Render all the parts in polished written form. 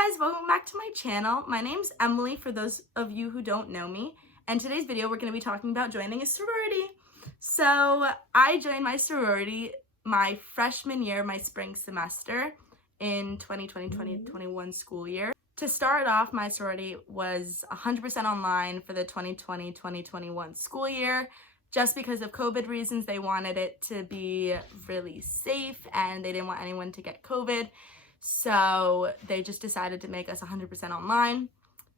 Hi guys, welcome back to my channel. My name's Emily for those of you who don't know me, and today's video we're going to be talking about joining a sorority. So I joined my sorority my freshman year, my spring semester in 2020-2021 school year. To start off, my sorority was 100% online for the 2020-2021 school year. Just because of COVID reasons, they wanted it to be really safe and they didn't want anyone to get COVID. So they just decided to make us 100% online,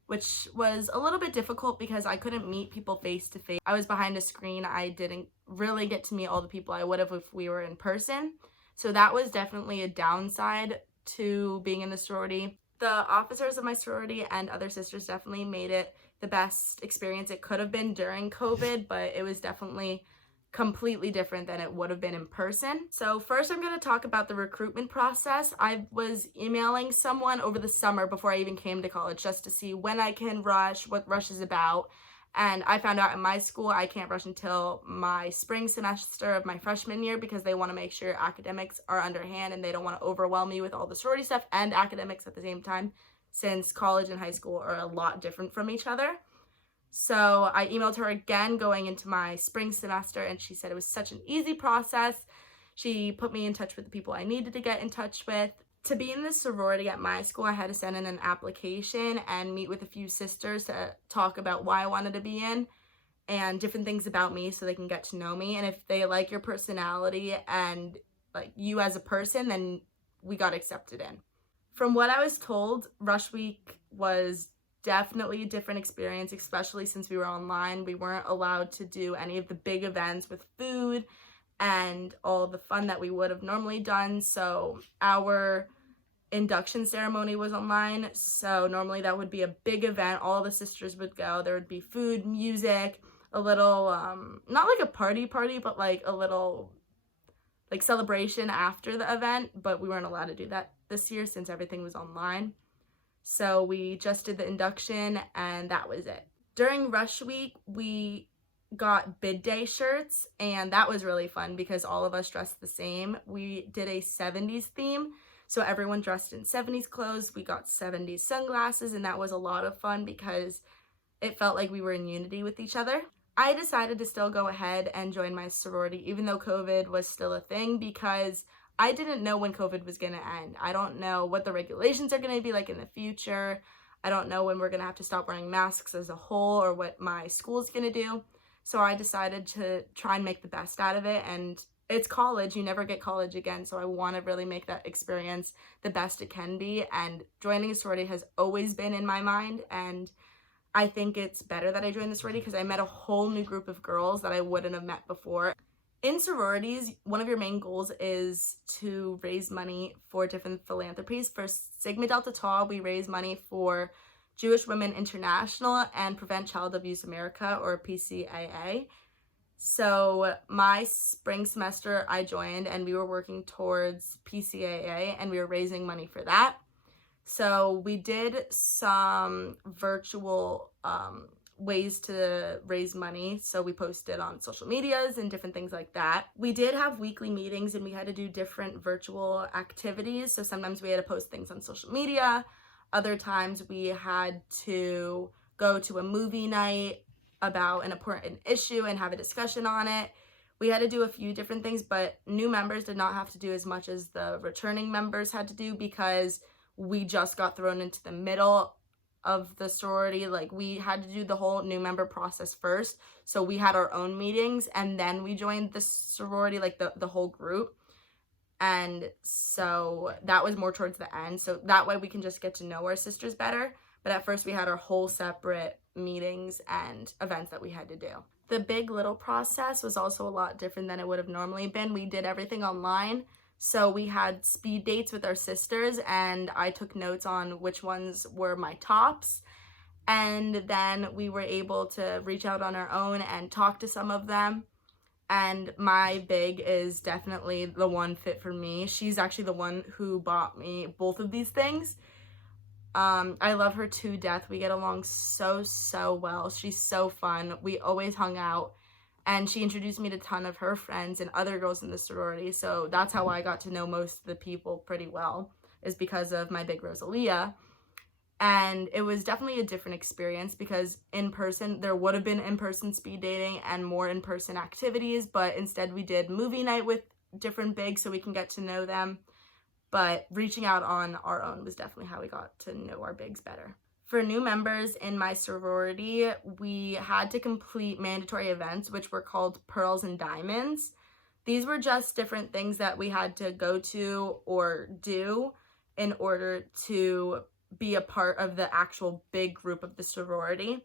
which was a little bit difficult because I couldn't meet people face to face. I was behind a screen. I didn't really get to meet all the people I would have if we were in person. So that was definitely a downside to being in the sorority. The officers of my sorority and other sisters definitely made it the best experience it could have been during COVID, but it was definitely completely different than it would have been in person. So first I'm going to talk about the recruitment process. I was emailing someone over the summer before I even came to college just to see when I can rush, what rush is about. And I found out in my school I can't rush until my spring semester of my freshman year because they want to make sure academics are underhand and they don't want to overwhelm me with all the sorority stuff and academics at the same time, since college and high school are a lot different from each other. So I emailed her again going into my spring semester, and she said it was such an easy process. She put me in touch with the people I needed to get in touch with. To be in the sorority at my school, I had to send in an application and meet with a few sisters to talk about why I wanted to be in and different things about me so they can get to know me. And if they like your personality and like you as a person, then we got accepted in. From what I was told, Rush Week was definitely a different experience, especially since we were online. We weren't allowed to do any of the big events with food and all the fun that we would have normally done. So our induction ceremony was online. So normally that would be a big event. All the sisters would go. There would be food, music, a little, not like a party, but like a little like celebration after the event. But we weren't allowed to do that this year since everything was online. So we just did the induction and that was it. During Rush Week, we got bid day shirts and that was really fun because all of us dressed the same. We did a 70s theme, so everyone dressed in 70s clothes. We got 70s sunglasses and that was a lot of fun because it felt like we were in unity with each other. I decided to still go ahead and join my sorority even though COVID was still a thing because I didn't know when COVID was going to end. I don't know what the regulations are going to be like in the future. I don't know when we're going to have to stop wearing masks as a whole or what my school's going to do. So I decided to try and make the best out of it. And it's college. You never get college again. So I want to really make that experience the best it can be. And joining a sorority has always been in my mind. And I think it's better that I joined the sorority because I met a whole new group of girls that I wouldn't have met before. In sororities, one of your main goals is to raise money for different philanthropies. For Sigma Delta Tau, we raise money for Jewish Women International and Prevent Child Abuse America, or PCAA. So my spring semester, I joined and we were working towards PCAA and we were raising money for that. So we did some virtual ways to raise money. So we posted on social medias and different things like that. We did have weekly meetings and we had to do different virtual activities. So sometimes we had to post things on social media. Other times we had to go to a movie night about an important issue and have a discussion on it. We had to do a few different things, but new members did not have to do as much as the returning members had to do because we just got thrown into the middle of the sorority. Like we had to do the whole new member process first, so we had our own meetings and then we joined the sorority, like the whole group. And so that was more towards the end, so that way we can just get to know our sisters better. But at first we had our whole separate meetings and events that we had to do. The big little process was also a lot different than it would have normally been. We did everything online. So we had speed dates with our sisters and I took notes on which ones were my tops. And then we were able to reach out on our own and talk to some of them. And my big is definitely the one fit for me. She's actually the one who bought me both of these things. I love her to death. We get along so well. She's so fun. We always hung out. And she introduced me to a ton of her friends and other girls in the sorority. So that's how I got to know most of the people pretty well, is because of my big Rosalia. And it was definitely a different experience because in person, there would have been in-person speed dating and more in-person activities, but instead we did movie night with different bigs so we can get to know them. But reaching out on our own was definitely how we got to know our bigs better. For new members in my sorority, we had to complete mandatory events, which were called Pearls and Diamonds. These were just different things that we had to go to or do in order to be a part of the actual big group of the sorority,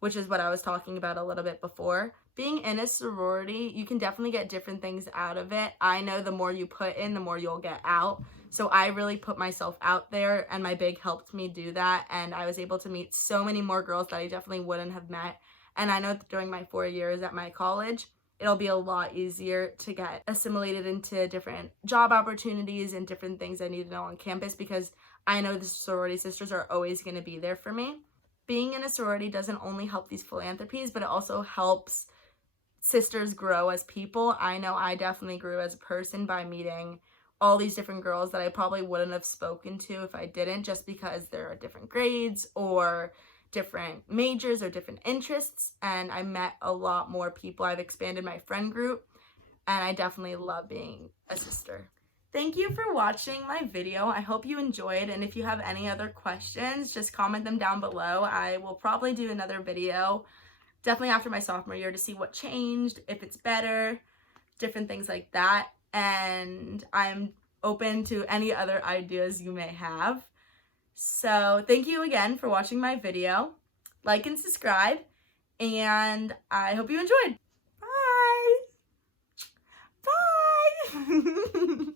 which is what I was talking about a little bit before. Being in a sorority, you can definitely get different things out of it. I know the more you put in, the more you'll get out. So I really put myself out there, and my big helped me do that. And I was able to meet so many more girls that I definitely wouldn't have met. And I know that during my 4 years at my college, it'll be a lot easier to get assimilated into different job opportunities and different things I need to know on campus, because I know the sorority sisters are always going to be there for me. Being in a sorority doesn't only help these philanthropies, but it also helps sisters grow as people. I know I definitely grew as a person by meeting all these different girls that I probably wouldn't have spoken to if I didn't, just because there are different grades or different majors or different interests, and I met a lot more people. I've expanded my friend group, and I definitely love being a sister. Thank you for watching my video. I hope you enjoyed, and if you have any other questions, just comment them down below. I will probably do another video definitely after my sophomore year to see what changed, if it's better, different things like that, and I'm open to any other ideas you may have. So thank you again for watching my video. Like and subscribe, and I hope you enjoyed. Bye! Bye!